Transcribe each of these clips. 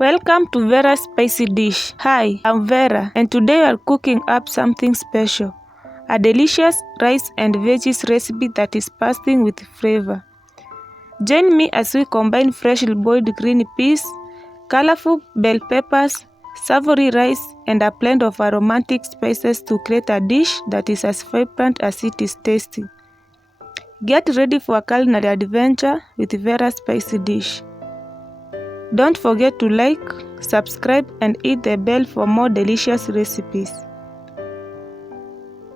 Welcome to Vera's spicy dish. Hi, I'm Vera and today we are cooking up something special. A delicious rice and veggies recipe that is bursting with flavor. Join me as we combine freshly boiled green peas, colorful bell peppers, savory rice and a blend of aromatic spices to create a dish that is as vibrant as it is tasty. Get ready for a culinary adventure with Vera's spicy dish. Don't forget to like, subscribe and hit the bell for more delicious recipes.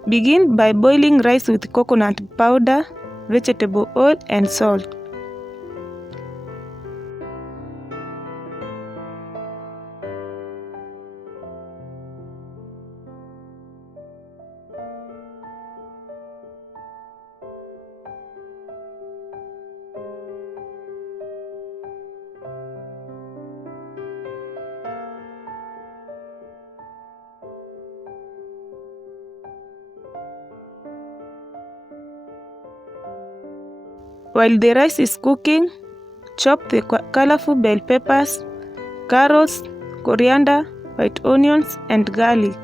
Begin by boiling rice with coconut powder, vegetable oil and salt. While the rice is cooking, chop the colorful bell peppers, carrots, coriander, white onions, and garlic.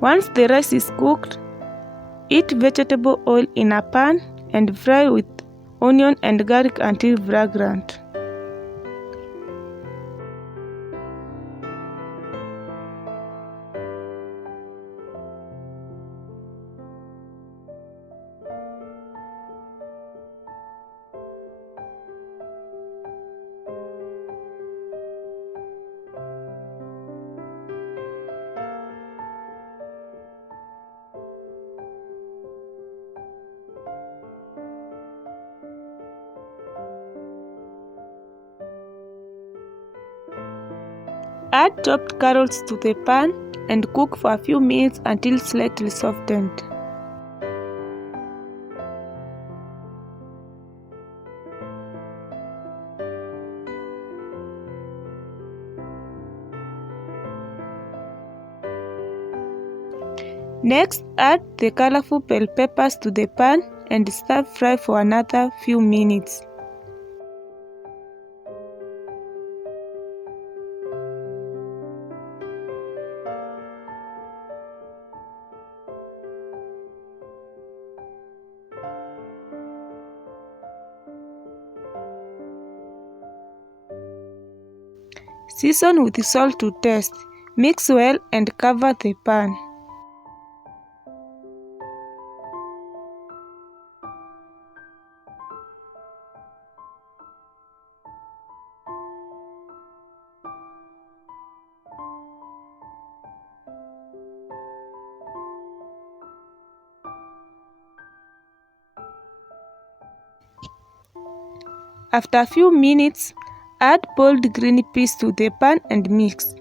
Once the rice is cooked, heat vegetable oil in a pan and fry with onion and garlic until fragrant. Add chopped carrots to the pan and cook for a few minutes until slightly softened. Next, add the colorful bell peppers to the pan and stir fry for another few minutes. Season with salt to taste. Mix well and cover the pan. After a few minutes, add boiled green peas to the pan and mix.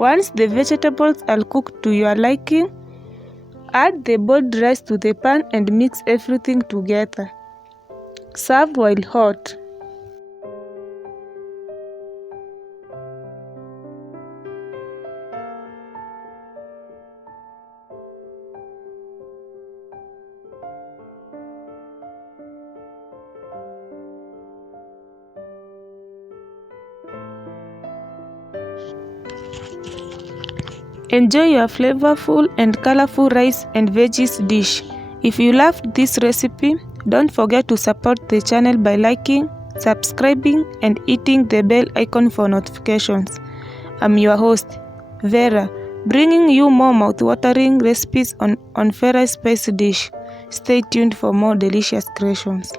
Once the vegetables are cooked to your liking, add the boiled rice to the pan and mix everything together. Serve while hot. Enjoy your flavorful and colorful rice and veggies dish. If you loved this recipe, don't forget to support the channel by liking, subscribing, and hitting the bell icon for notifications. I'm your host, Vera, bringing you more mouth-watering recipes on VERAH'S spicy dish. Stay tuned for more delicious creations.